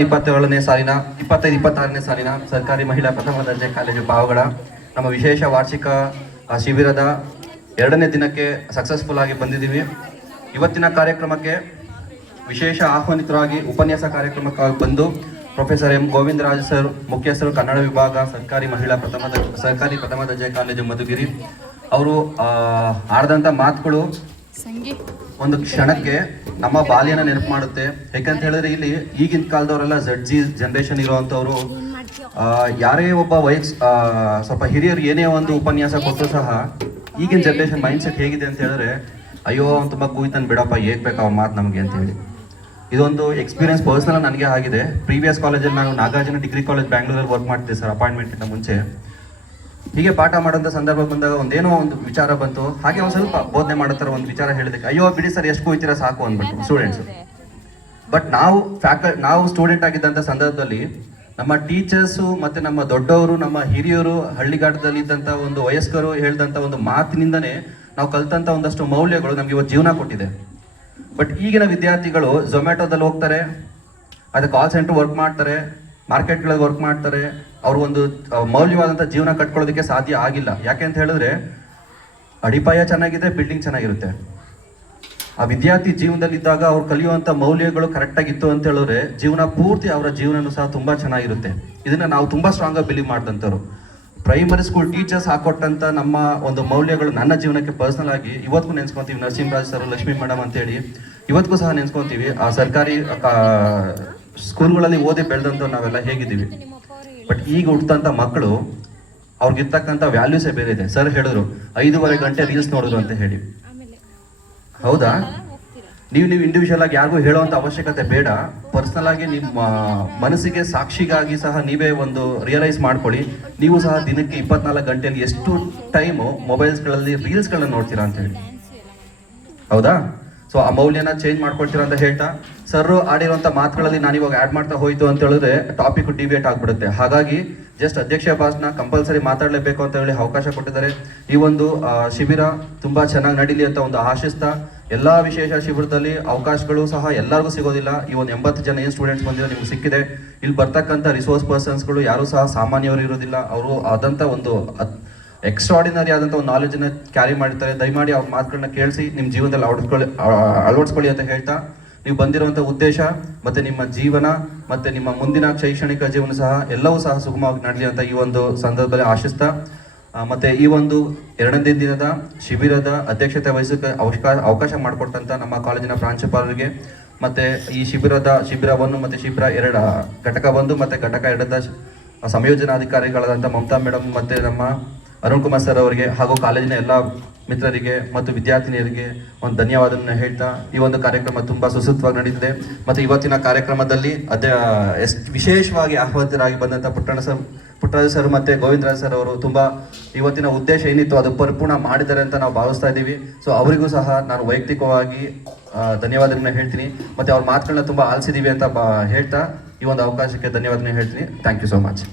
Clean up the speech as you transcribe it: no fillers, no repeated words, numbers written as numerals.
27ನೇ ಸಾಲಿನ 25-26ನೇ ಸಾಲಿನ ಸರ್ಕಾರಿ ಮಹಿಳಾ ಪ್ರಥಮ ದರ್ಜೆ ಕಾಲೇಜು ಪಾವಗಡ ನಮ್ಮ ವಿಶೇಷ ವಾರ್ಷಿಕ ಶಿಬಿರದ 2ನೇ ದಿನಕ್ಕೆ ಸಕ್ಸಸ್ಫುಲ್ ಆಗಿ ಬಂದಿದ್ದೀವಿ. ಇವತ್ತಿನ ಕಾರ್ಯಕ್ರಮಕ್ಕೆ ವಿಶೇಷ ಆಹ್ವಾನಿತರಾಗಿ ಉಪನ್ಯಾಸ ಕಾರ್ಯಕ್ರಮಕ್ಕೆ ಬಂದು ಪ್ರೊಫೆಸರ್ ಎಂ ಗೋವಿಂದರಾಜ್ ಸರ್, ಮುಖ್ಯಸ್ಥರು ಕನ್ನಡ ವಿಭಾಗ ಸರ್ಕಾರಿ ಪ್ರಥಮ ದರ್ಜೆ ಕಾಲೇಜು ಮಧುಗಿರಿ. ಅವರು ಆಡಿದಂಥ ಮಾತುಗಳು ಒಂದು ಕ್ಷಣಕ್ಕೆ ನಮ್ಮ ಬಾಲ್ಯನ ನೆನಪು ಮಾಡುತ್ತೆ. ಯಾಕಂತ ಹೇಳಿದ್ರೆ ಇಲ್ಲಿ ಈಗಿನ ಕಾಲದವರೆಲ್ಲ ZG ಜನರೇಷನ್ ಇರುವಂಥವ್ರು, ಯಾರೇ ಒಬ್ಬ ಸ್ವಲ್ಪ ಹಿರಿಯರು ಏನೇ ಒಂದು ಉಪನ್ಯಾಸ ಕೊಟ್ಟರು ಸಹ ಈಗಿನ ಜನರೇಷನ್ ಮೈಂಡ್ ಸೆಟ್ ಹೇಗಿದೆ ಅಂತ ಹೇಳಿದ್ರೆ, ಅಯ್ಯೋ ಅವ್ನು ತುಂಬ ಕೂಯ್ತಾನೆ ಬಿಡಪ್ಪ, ಹೇಗೆ ಬೇಕು ಅವ್ನ ಮಾತು ನಮಗೆ ಅಂತ ಹೇಳಿ. ಇದೊಂದು ಎಕ್ಸ್ಪೀರಿಯನ್ಸ್ ಪರ್ಸನಲ್ ನನಗೆ ಆಗಿದೆ. ಪ್ರೀವಿಯಸ್ ಕಾಲೇಜಲ್ಲಿ ನಾನು ನಾಗಾರ್ಜುನ ಡಿಗ್ರಿ ಕಾಲೇಜ್ ಬ್ಯಾಂಗ್ಳೂರಲ್ಲಿ ವರ್ಕ್ ಮಾಡ್ತಿದ್ದೆ ಸರ್, ಅಪಾಯಿಂಟ್ಮೆಂಟಿಂದ ಮುಂಚೆ. ಹೀಗೆ ಪಾಠ ಮಾಡೋಂಥ ಸಂದರ್ಭ ಬಂದಾಗ ಒಂದೇನೋ ಒಂದು ವಿಚಾರ ಬಂತು, ಹಾಗೆ ಒಂದು ಸ್ವಲ್ಪ ಬೋಧನೆ ಮಾಡೋ ಥರ ಒಂದು ವಿಚಾರ ಹೇಳಿದಕ್ಕೆ ಅಯ್ಯೋ ಬಿಡಿ ಸರ್ ಎಷ್ಟು ಕೂಯ್ತೀರಾ ಸಾಕು ಅಂದ್ಬಿಟ್ಟು ಸ್ಟೂಡೆಂಟ್ಸು. ಬಟ್ ನಾವು ಸ್ಟೂಡೆಂಟ್ ಆಗಿದ್ದಂಥ ಸಂದರ್ಭದಲ್ಲಿ ನಮ್ಮ ಟೀಚರ್ಸು ಮತ್ತು ನಮ್ಮ ದೊಡ್ಡವರು, ನಮ್ಮ ಹಿರಿಯರು, ಹಳ್ಳಿಗಾಟದಲ್ಲಿ ಇದ್ದಂಥ ಒಂದು ವಯಸ್ಕರು ಹೇಳಿದಂಥ ಒಂದು ಮಾತಿನಿಂದನೇ ನಾವು ಕಲ್ತಂಥ ಒಂದಷ್ಟು ಮೌಲ್ಯಗಳು ನಮಗೆ ಇವತ್ತು ಜೀವನ ಕೊಟ್ಟಿದೆ. ಬಟ್ ಈಗಿನ ವಿದ್ಯಾರ್ಥಿಗಳು ಝೊಮ್ಯಾಟೋದಲ್ಲಿ ಹೋಗ್ತಾರೆ, ಅದು ಕಾಲ್ ಸೆಂಟರ್ ವರ್ಕ್ ಮಾಡ್ತಾರೆ, ಮಾರ್ಕೆಟ್ಗಳಲ್ಲಿ ವರ್ಕ್ ಮಾಡ್ತಾರೆ. ಅವ್ರು ಒಂದು ಮೌಲ್ಯವಾದಂಥ ಜೀವನ ಕಟ್ಕೊಳ್ಳೋದಕ್ಕೆ ಸಾಧ್ಯ ಆಗಿಲ್ಲ. ಯಾಕೆ ಅಂತ ಹೇಳಿದ್ರೆ ಅಡಿಪಾಯ ಚೆನ್ನಾಗಿದೆ, ಬಿಲ್ಡಿಂಗ್ ಚೆನ್ನಾಗಿರುತ್ತೆ. ಆ ವಿದ್ಯಾರ್ಥಿ ಜೀವನದಲ್ಲಿದ್ದಾಗ ಅವ್ರು ಕಲಿಯುವಂಥ ಮೌಲ್ಯಗಳು ಕರೆಕ್ಟಾಗಿತ್ತು ಅಂತ ಹೇಳಿದ್ರೆ ಜೀವನ ಪೂರ್ತಿ ಅವರ ಜೀವನನೂ ಸಹ ತುಂಬ ಚೆನ್ನಾಗಿರುತ್ತೆ. ಇದನ್ನು ನಾವು ತುಂಬ ಸ್ಟ್ರಾಂಗಾಗಿ ಬಿಲೀವ್ ಮಾಡಿದಂಥವ್ರು. ಪ್ರೈಮರಿ ಸ್ಕೂಲ್ ಟೀಚರ್ಸ್ ಹಾಕೊಟ್ಟಂಥ ನಮ್ಮ ಒಂದು ಮೌಲ್ಯಗಳು ನನ್ನ ಜೀವನಕ್ಕೆ ಪರ್ಸನಲ್ ಆಗಿ ಇವತ್ತಿಗೂ ನೆನೆಸ್ಕೊತೀವಿ. ನರಸಿಂಹರಾಜ್ ಸರ್, ಲಕ್ಷ್ಮೀ ಮೇಡಮ್ ಅಂತೇಳಿ ಇವತ್ತಿಗೂ ಸಹ ನೆನೆಸ್ಕೊತೀವಿ. ಆ ಸರ್ಕಾರಿ ಸ್ಕೂಲ್ಗಳಲ್ಲಿ ಓದಿ ಬೆಳೆದಂಥವ್ರು ನಾವೆಲ್ಲ ಹೇಗಿದ್ದೀವಿ. ಬಟ್ ಈಗ ಹುಟ್ಟಂಥ ಮಕ್ಕಳು, ಅವ್ರಿಗಿರ್ತಕ್ಕಂಥ ವ್ಯಾಲ್ಯೂಸೇ ಬೇರೆ ಇದೆ. ಸರ್ ಹೇಳಿದ್ರು 5.5 ಗಂಟೆ ರೀಲ್ಸ್ ನೋಡಿದ್ರು ಅಂತ ಹೇಳಿ. ಹೌದಾ? ನೀವು ಇಂಡಿವಿಜುವಲ್ ಆಗಿ ಯಾರಿಗೂ ಹೇಳುವಂಥ ಅವಶ್ಯಕತೆ ಬೇಡ. ಪರ್ಸನಲ್ ಆಗಿ ನಿಮ್ಮ ಮನಸ್ಸಿಗೆ ಸಾಕ್ಷಿಗಾಗಿ ಸಹ ನೀವೇ ಒಂದು ರಿಯಲೈಸ್ ಮಾಡ್ಕೊಳ್ಳಿ. ನೀವು ಸಹ ದಿನಕ್ಕೆ 24 ಗಂಟೆಯಲ್ಲಿ ಎಷ್ಟು ಟೈಮು ಮೊಬೈಲ್ಸ್ಗಳಲ್ಲಿ ರೀಲ್ಸ್ಗಳನ್ನ ನೋಡ್ತೀರಾ ಅಂತ ಹೇಳಿ. ಹೌದಾ? ಸೊ ಆ ಮೌಲ್ಯನ ಚೇಂಜ್ ಮಾಡ್ಕೊಳ್ತೀರಾ ಅಂತ ಹೇಳ್ತಾ, ಸರ್ ಆಡಿರುವಂಥ ಮಾತುಗಳಲ್ಲಿ ನಾನು ಇವಾಗ ಆ್ಯಡ್ ಮಾಡ್ತಾ ಹೋಯ್ತು ಅಂತ ಹೇಳಿದ್ರೆ ಟಾಪಿಕ್ ಡಿಬೇಟ್ ಆಗಿಬಿಡುತ್ತೆ. ಹಾಗಾಗಿ ಜಸ್ಟ್ ಅಧ್ಯಕ್ಷ ಭಾಷಣ ಕಂಪಲ್ಸರಿ ಮಾತಾಡಲೇಬೇಕು ಅಂತ ಹೇಳಿ ಅವಕಾಶ ಕೊಟ್ಟಿದ್ದಾರೆ. ಈ ಒಂದು ಶಿಬಿರ ತುಂಬ ಚೆನ್ನಾಗಿ ನಡೀಲಿ ಅಂತ ಒಂದು ಆಶಿಸ್ತಾ, ಎಲ್ಲ ವಿಶೇಷ ಶಿಬಿರದಲ್ಲಿ ಅವಕಾಶಗಳು ಸಹ ಎಲ್ಲರಿಗೂ ಸಿಗೋದಿಲ್ಲ. ಈ ಒಂದು 80 ಜನ ಏನು ಸ್ಟೂಡೆಂಟ್ಸ್ ಬಂದಿರೋ ನಿಮ್ಗೆ ಸಿಕ್ಕಿದೆ. ಇಲ್ಲಿ ಬರ್ತಕ್ಕಂಥ ರಿಸೋರ್ಸ್ ಪರ್ಸನ್ಸ್ಗಳು ಯಾರೂ ಸಹ ಸಾಮಾನ್ಯವರು ಇರೋದಿಲ್ಲ. ಅವರು ಆದಂಥ ಒಂದು ಎಕ್ಸ್ಟ್ರಾರ್ಡಿನರಿ ಆದಂಥ ಒಂದು ನಾಲೆಜನ್ನು ಕ್ಯಾರಿ ಮಾಡಿರ್ತಾರೆ. ದಯಮಾಡಿ ಅವ್ರ ಮಾತುಗಳನ್ನ ಕೇಳಿಸಿ ನಿಮ್ಮ ಜೀವನದಲ್ಲಿ ಅಳವಡಿಸ್ಕೊಳ್ಳಿ ಅಂತ ಹೇಳ್ತಾ, ನೀವು ಬಂದಿರುವಂಥ ಉದ್ದೇಶ ಮತ್ತು ನಿಮ್ಮ ಜೀವನ ಮತ್ತು ನಿಮ್ಮ ಮುಂದಿನ ಶೈಕ್ಷಣಿಕ ಜೀವನ ಸಹ ಎಲ್ಲವೂ ಸಹ ಸುಗಮವಾಗಿ ನಡೆಯಲಿ ಅಂತ ಈ ಒಂದು ಸಂದರ್ಭದಲ್ಲಿ ಆಶಿಸ್ತಾ, ಮತ್ತು ಈ ಒಂದು 2ನೇ ದಿನದ ಶಿಬಿರದ ಅಧ್ಯಕ್ಷತೆ ವಹಿಸೋಕ್ಕೆ ಅವಕಾಶ ಮಾಡಿಕೊಟ್ಟಂಥ ನಮ್ಮ ಕಾಲೇಜಿನ ಪ್ರಾಂಶುಪಾಲರಿಗೆ, ಮತ್ತು ಈ ಶಿಬಿರವನ್ನು ಮತ್ತು ಶಿಬಿರ 2 ಘಟಕ 1 ಮತ್ತು ಘಟಕ 2ದ ಸಂಯೋಜನಾಧಿಕಾರಿಗಳಾದಂಥ ಮಮತಾ ಮೇಡಮ್ ಮತ್ತು ನಮ್ಮ ಅರುಣ್ ಕುಮಾರ್ ಸರ್ ಅವರಿಗೆ ಹಾಗೂ ಕಾಲೇಜಿನ ಎಲ್ಲ ಮಿತ್ರರಿಗೆ ಮತ್ತು ವಿದ್ಯಾರ್ಥಿನಿಯರಿಗೆ ಒಂದು ಧನ್ಯವಾದವನ್ನು ಹೇಳ್ತಾ, ಈ ಒಂದು ಕಾರ್ಯಕ್ರಮ ತುಂಬ ಸುಸೂತ್ರವಾಗಿ ನಡೀತಿದೆ. ಮತ್ತು ಇವತ್ತಿನ ಕಾರ್ಯಕ್ರಮದಲ್ಲಿ ವಿಶೇಷವಾಗಿ ಆಹ್ವಾನಿತರಾಗಿ ಬಂದಂಥ ಪುಟ್ಟರಾಜು ಸರ್ ಮತ್ತು ಗೋವಿಂದರಾಜ್ ಸರ್ ಅವರು ತುಂಬ ಇವತ್ತಿನ ಉದ್ದೇಶ ಏನಿತ್ತು ಅದು ಪರಿಪೂರ್ಣ ಮಾಡಿದ್ದಾರೆ ಅಂತ ನಾವು ಭಾವಿಸ್ತಾ ಇದ್ದೀವಿ. ಸೊ ಅವರಿಗೂ ಸಹ ನಾನು ವೈಯಕ್ತಿಕವಾಗಿ ಧನ್ಯವಾದಗಳನ್ನ ಹೇಳ್ತೀನಿ. ಮತ್ತು ಅವ್ರ ಮಾತುಗಳನ್ನ ತುಂಬ ಆಲಿಸಿದ್ದೀವಿ ಅಂತ ಹೇಳ್ತಾ ಈ ಒಂದು ಅವಕಾಶಕ್ಕೆ ಧನ್ಯವಾದನ ಹೇಳ್ತೀನಿ. Thank you so much.